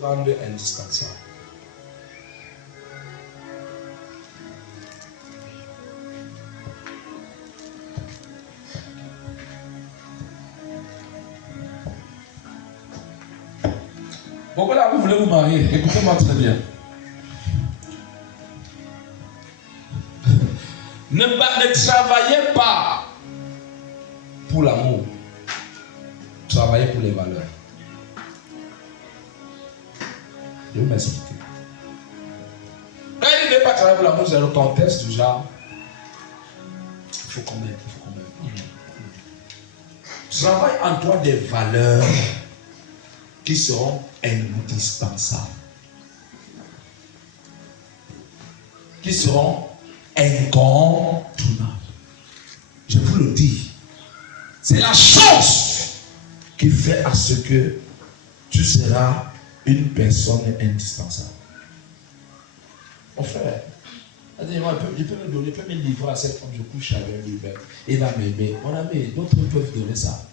rendre indispensable. Pourquoi là vous voulez vous marier? Écoutez-moi très bien. Ne travaillez pas pour l'amour. Travaillez pour les valeurs. Je vais m'expliquer. Quand il ne veut pas travailler pour l'amour, c'est le contexte du genre. Il faut combien? Travaille en toi des valeurs qui seront indispensables. Qui seront incontournables. Je vous le dis. C'est la chose qui fait à ce que tu seras une personne indispensable. Mon frère, je peux me donner, je peux me livrer à cette femme, je couche avec lui, il va m'aimer. Mon ami, d'autres peuvent donner ça.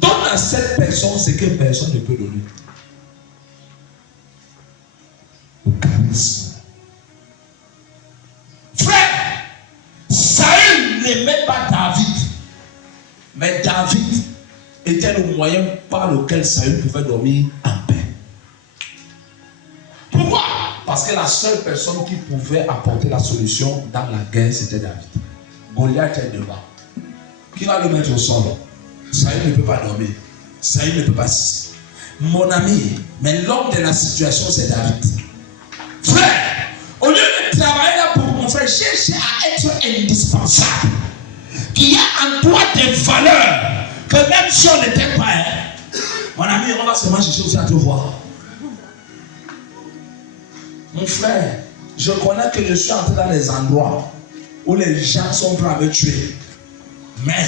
Donne à cette personne ce que personne ne peut donner. Le charisme. Frère, Saül n'aimait pas David. Mais David était le moyen par lequel Saül pouvait dormir en paix. Pourquoi? Parce que la seule personne qui pouvait apporter la solution dans la guerre, c'était David. Goliath est devant. Qui va le mettre au sol? Saül ne peut pas dormir. Saül ne peut pas. Mon ami, mais l'homme de la situation, c'est David. Frère, au lieu de travailler là pour mon frère, cherche à être indispensable. Qu'il y a en toi des valeurs que même si on n'était pas, mon ami, on va seulement chercher aussi à te voir. Mon frère, je connais que je suis entré dans les endroits où les gens sont prêts à me tuer. Mais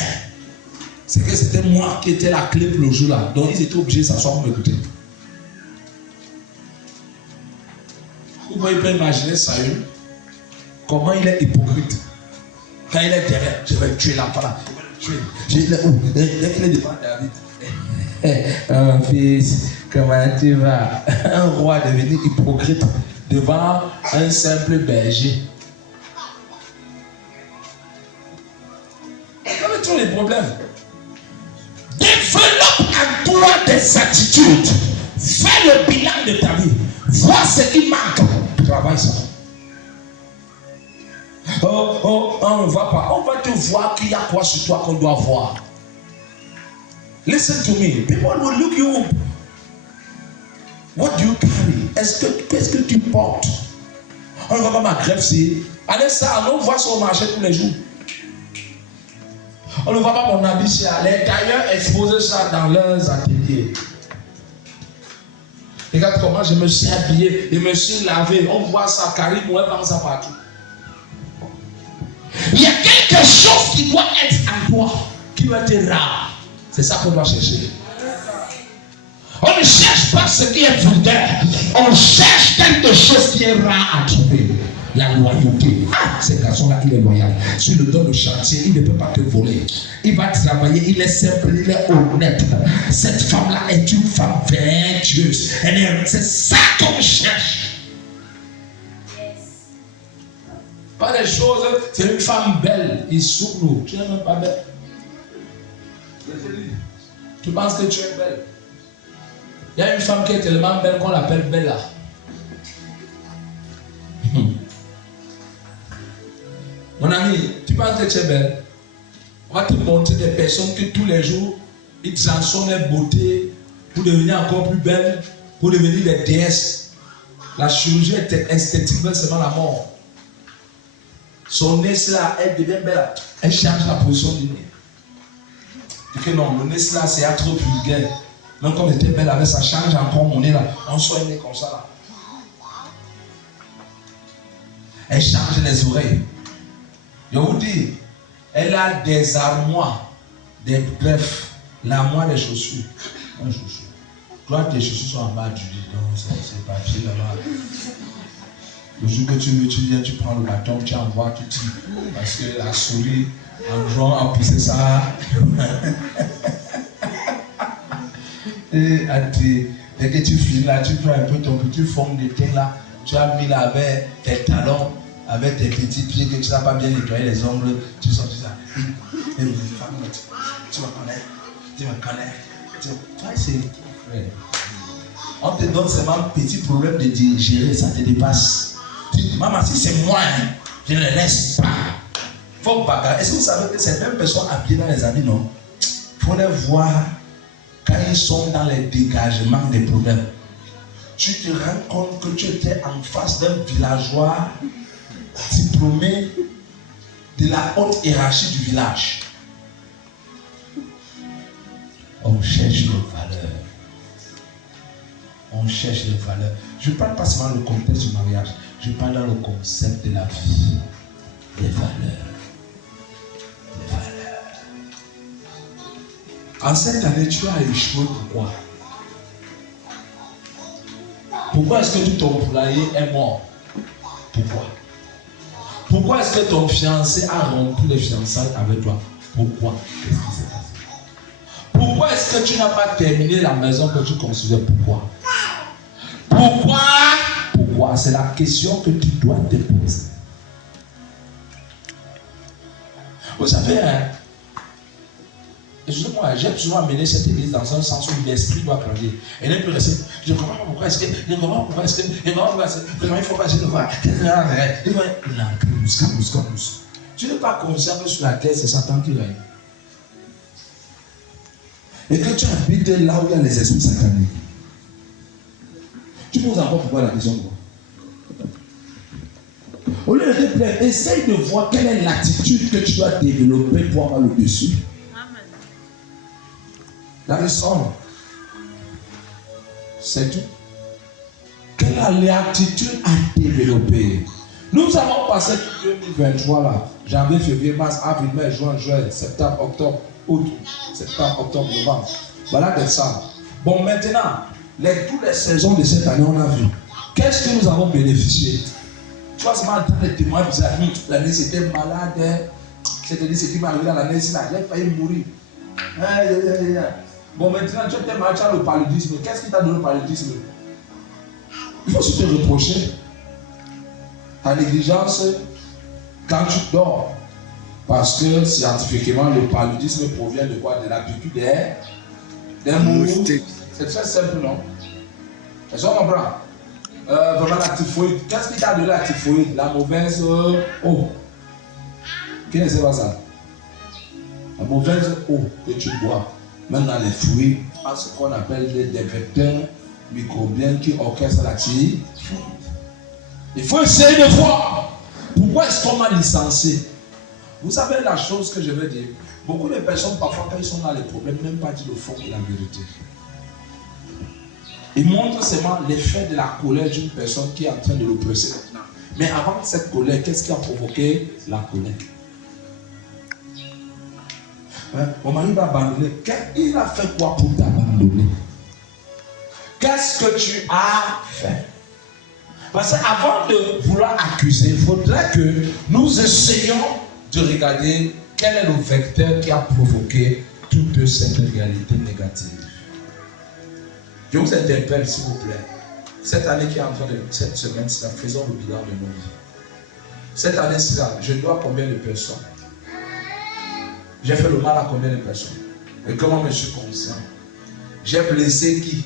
c'est que c'était moi qui étais la clé pour le jour-là. Donc ils étaient obligés de s'asseoir pour m'écouter. Vous pouvez pas imaginer Saül, comment il est hypocrite. Quand il est derrière, je vais tuer l'enfant là. Je vais où? Dès qu'il est devant David. Mon fils, comment tu vas? Un roi devenu hypocrite devant un simple berger. Vous avez tous les problèmes. Développe en toi des attitudes. Fais le bilan de ta vie. Vois ce qui manque. Travaille ça. On ne va pas. On va te voir qu'il y a quoi sur toi qu'on doit voir. Listen to me. People will look you up. What do you carry? Qu'est-ce que tu portes? On ne va pas ma greffe si. Allez ça, on voit sur le marché tous les jours. On ne voit pas mon habit chez les tailleurs exposer ça dans leurs ateliers. Regarde comment je me suis habillé, je me suis lavé. On voit ça, Karim, on voit ça partout. Il y a quelque chose qui doit être en toi, qui doit être rare. C'est ça qu'on doit chercher. On ne cherche pas ce qui est vulgaire. On cherche quelque chose qui est rare à trouver. La loyauté. Ce garçon-là, il est loyal. Si le donne le chantier, il ne peut pas te voler. Il va travailler, il est simple, il est honnête. Cette femme-là est une femme vertueuse. C'est ça qu'on cherche. Pas des choses, c'est une femme belle. Il souffle. Tu n'es même pas belle. Tu penses que tu es belle. Il y a une femme qui est tellement belle qu'on l'appelle Bella. Mon ami, tu penses que tu es belle? On va te montrer des personnes que tous les jours, ils transforment leur beauté pour devenir encore plus belles, pour devenir des déesses. La chirurgie esthétique veut seulement la mort. Son nez là, elle devient belle. Elle change la position du nez. Tu dis que non, le nez là, c'est trop vulgaire. Même comme elle était belle avec ça, change encore mon nez là. On soit nez comme ça là. Elle change les oreilles. Je vous dis, elle a des armoires, des brefs, l'armoire des chaussures. Un chaussure. Toi, tes chaussures sont en bas du lit, donc c'est papier là-bas. Le jour que tu viens, tu prends le bâton, tu envoies, tu tires. Parce que la souris, en jouant, a poussé ça. Et Dès que tu finis là, tu prends un peu ton petit fond de thé là, tu as mis là avec tes talons, avec tes petits pieds que tu n'as pas bien nettoyé les ongles, tu sors ça. Tu me connais, tu me connais. Toi, c'est frère. On te donne seulement un petit problème de digérer, ça te dépasse. Tu dis, maman, si c'est moi, hein, je ne le laisse pas. Faut bagarrer. Est-ce que vous savez que ces mêmes personnes habillées dans les habits, non? Il faut les voir quand ils sont dans les dégagements des problèmes. Tu te rends compte que tu étais en face d'un villageois diplômé de la haute hiérarchie du village. On cherche les valeurs. On cherche les valeurs. Je ne parle pas seulement le contexte du mariage, je parle dans le concept de la vie. Les valeurs. Les valeurs. En cette année, tu as échoué. Pourquoi? Pourquoi est-ce que ton poulailler est mort? Pourquoi? Pourquoi est-ce que ton fiancé a rompu les fiançailles avec toi? Pourquoi? Qu'est-ce qui s'est passé? Pourquoi est-ce que tu n'as pas terminé la maison que tu construisais? Pourquoi? Pourquoi? Pourquoi? C'est la question que tu dois te poser. Vous savez, hein, excusez-moi, j'ai souvent amené cette église dans un sens où l'esprit doit grandir. Et là, il peut rester. Je ne comprends pas pourquoi est-ce que. Je ne comprends pas pourquoi est-ce que. Je ne comprends pas pourquoi est-ce que. Vraiment, il faut passer de voir. Tu n'es pas conscient que sur la terre, c'est Satan qui règne. Et que tu habites là où il y a les esprits sataniques. Tu poses encore pourquoi la question de quoi? Au lieu de te plaindre, essaye de voir quelle est l'attitude que tu dois développer pour avoir le dessus. That is all. C'est tout. Quelle est l'attitude à développer? Nous avons passé tout 2023 là. Janvier, février, mars, avril, mai, juin, juillet, septembre, octobre, août, septembre, octobre, novembre. Voilà décembre. Bon, maintenant, toutes les saisons de cette année, on a vu. Qu'est-ce que nous avons bénéficié? Tu vois, seulement dans les témoins bizarres. L'année, c'était malade. C'est-à-dire, ce qui m'est arrivé dans l'année, c'est là, j'ai failli mourir. Bon, maintenant, tu étais malade, tu as le paludisme. Qu'est-ce qui t'a donné le paludisme? Il faut se te reprocher ta négligence quand tu dors. Parce que scientifiquement, le paludisme provient de quoi? De l'habitude des moustiques. C'est très simple, non? Est-ce qu'on comprend? Vraiment la typhoïde. Qu'est-ce qui t'a donné la typhoïde? La mauvaise eau. Qui ne sait pas ça? La mauvaise eau que tu bois, même dans les fruits, à ce qu'on appelle des vecteurs microbiens qui orchestrent la typhoïde. Il faut essayer de voir. Pourquoi est-ce qu'on m'a licencié? Vous savez la chose que je veux dire. Beaucoup de personnes, parfois, quand ils sont dans les problèmes, même pas dire le fond et la vérité. Ils montrent seulement l'effet de la colère d'une personne qui est en train de l'oppresser maintenant. Mais avant cette colère, qu'est-ce qui a provoqué la colère? Mon mari va abandonner. Il a fait quoi pour t'abandonner? Qu'est-ce que tu as fait? Parce qu'avant de vouloir accuser, il faudrait que nous essayions de regarder quel est le vecteur qui a provoqué toute cette réalité négative. Je vous interpelle, s'il vous plaît. Cette année qui est en train de... Cette semaine-ci, faisons le bilan de nos vies. Cette année-ci, je dois combien de personnes? J'ai fait le mal à combien de personnes? Et comment je suis conscient? J'ai blessé qui?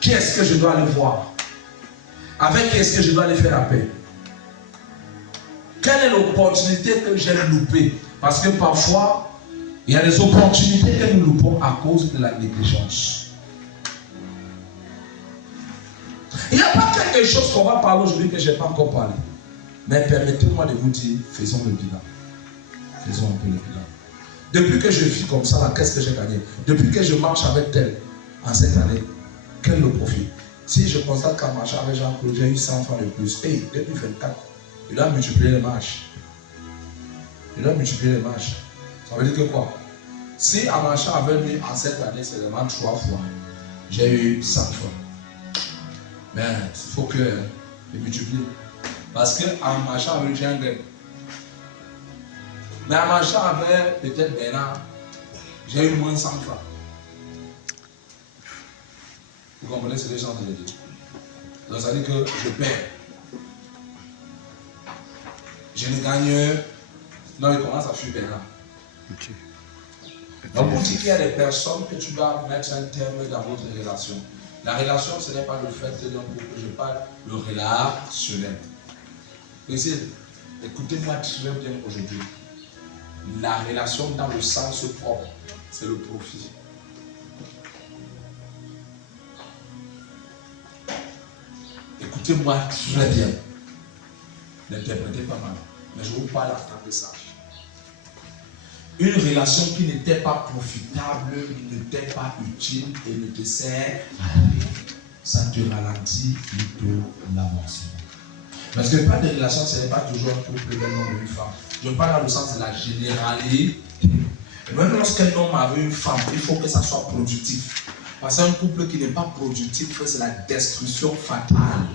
Qui est-ce que je dois aller voir? Avec qui est-ce que je dois aller faire la paix? Quelle est l'opportunité que j'ai loupée? Parce que parfois, il y a des opportunités que nous loupons à cause de la négligence. Il n'y a pas quelque chose qu'on va parler aujourd'hui que je n'ai pas encore parlé. Mais permettez-moi de vous dire, faisons le bilan. Faisons un peu le bilan. Depuis que je vis comme ça, là, qu'est-ce que j'ai gagné? Depuis que je marche avec tel en cette année, quel est le profit? Si je constate qu'en marchant avec Jean-Claude, j'ai eu 100 francs de plus, et 2024, il doit multiplier les marches. Il doit multiplier les marches. Ça veut dire que quoi? Si en marchant avec lui en cette année, c'est vraiment 3 fois, j'ai eu 100 francs. Mais il faut que je multiplie. Parce qu'en marchant avec lui, j'ai un gain. Mais en marchant avec peut-être Bernard, j'ai eu moins 100 francs. Vous comprenez ce que j'ai en train de dire? Donc ça veut dire que je perds. Je ne gagne. Non, il commence à fuir là. Okay. Donc pour dire qu'il y a des personnes que tu dois mettre un terme dans votre relation. La relation, ce n'est pas le fait d'un couple, je parle le relationnel. Écoutez-moi très bien aujourd'hui. La relation dans le sens propre, c'est le profit. Écoutez-moi très bien. N'interprétez pas mal. Mais je vous parle en tant que sage. Une relation qui n'était pas profitable, n'était pas utile et ne te sert à rien. Ça te ralentit plutôt l'avancement. Parce que pas de relation, ce n'est pas toujours un couple d'un homme et une femme. Je parle dans le sens de la généralité. Même lorsqu'un homme avait une femme, il faut que ça soit productif. Parce qu'un couple qui n'est pas productif, c'est la destruction fatale.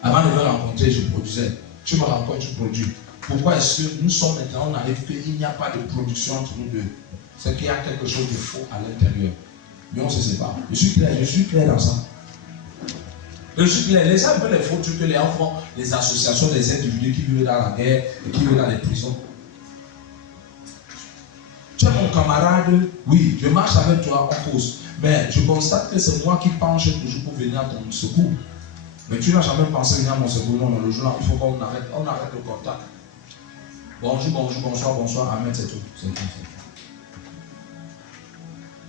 Avant de me rencontrer, je produisais. Tu me rencontres, tu produis. Pourquoi est-ce que nous sommes maintenant, on arrive qu'il n'y a pas de production entre nous deux? C'est qu'il y a quelque chose de faux à l'intérieur. Mais on ne se sépare. Je suis clair dans ça. Je suis clair. Laissez un peu les faux trucs que les enfants, les associations des individus qui vivent dans la guerre et qui vivent dans les prisons. Tu es mon camarade, oui, je marche avec toi en cause. Mais je constate que c'est moi qui penche toujours pour venir à ton secours. Mais tu n'as jamais pensé venir à mon secours. Non, le jour-là, il faut qu'on arrête le contact. Bonjour, bonjour, bonsoir, bonsoir, amen, c'est tout. C'est tout.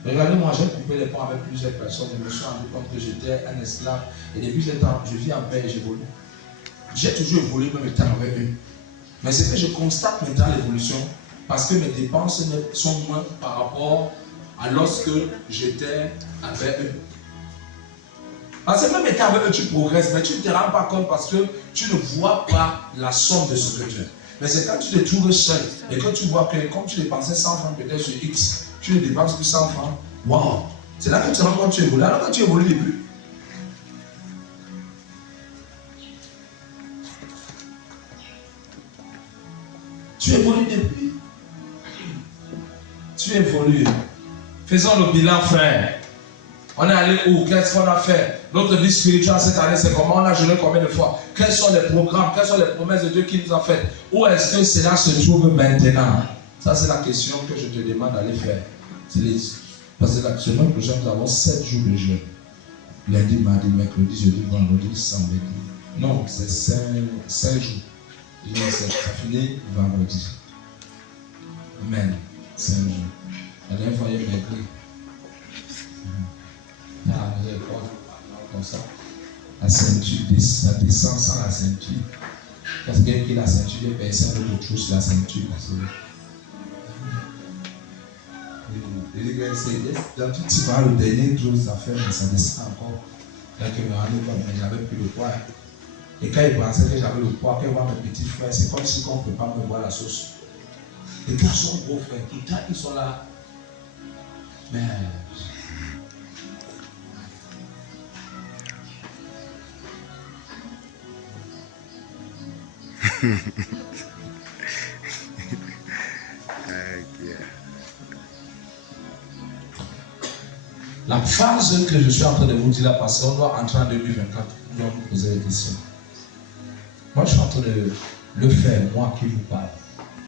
Regardez-moi, j'ai coupé les ponts avec plusieurs personnes et je me suis rendu compte que j'étais un esclave. Et depuis ce temps, je vis en paix et j'évolue. J'ai toujours évolué même étant avec eux. Mais c'est que je constate maintenant l'évolution parce que mes dépenses sont moins par rapport à lorsque j'étais avec eux. Parce que même étant avec eux, tu progresses, mais tu ne te rends pas compte parce que tu ne vois pas la somme de ce que tu as. Mais c'est quand tu te trouves seul et que tu vois que comme tu dépensais 100 francs peut-être sur X, tu ne dépenses plus 100 francs. Waouh! C'est là que tu te rends compte que tu évolues. Alors que tu évolues depuis. Tu évolues depuis. Tu évolues. Faisons le bilan, frère. On est allé où? Qu'est-ce qu'on a fait? Notre vie spirituelle cette année, c'est comment? On a jeûné combien de fois? Quels sont les programmes? Quelles sont les promesses de Dieu qu'il nous a faites? Où est-ce que cela se trouve maintenant? Ça, c'est la question que je te demande d'aller faire. Parce que la semaine prochaine, nous avons 7 jours de jeûne. Lundi, mardi, mercredi, jeudi, vendredi, samedi. Non, c'est 5 jours. Ça finit vendredi. Amen. 5 jours. La dernière fois, il y a mercredi. Comme ça. La ceinture, ça descend sans la ceinture. Parce que quelqu'un qui a la ceinture, il y a personne d'autre chose sur la ceinture. Dans tout petit pas, le dernier jour, ça fait, mais ça descend encore. Là, que je me rendais compte, mais j'avais plus le poids. Et quand il pensait que j'avais le poids, quand il voit mes petits frères, c'est comme si on ne peut pas me voir la sauce. Les gars sont gros frères, tout ils sont là. Mais. La phase que je suis en train de vous dire là, parce qu'on doit entrer en 2024, on doit vous poser des questions. Moi, je suis en train de le faire, moi qui vous parle.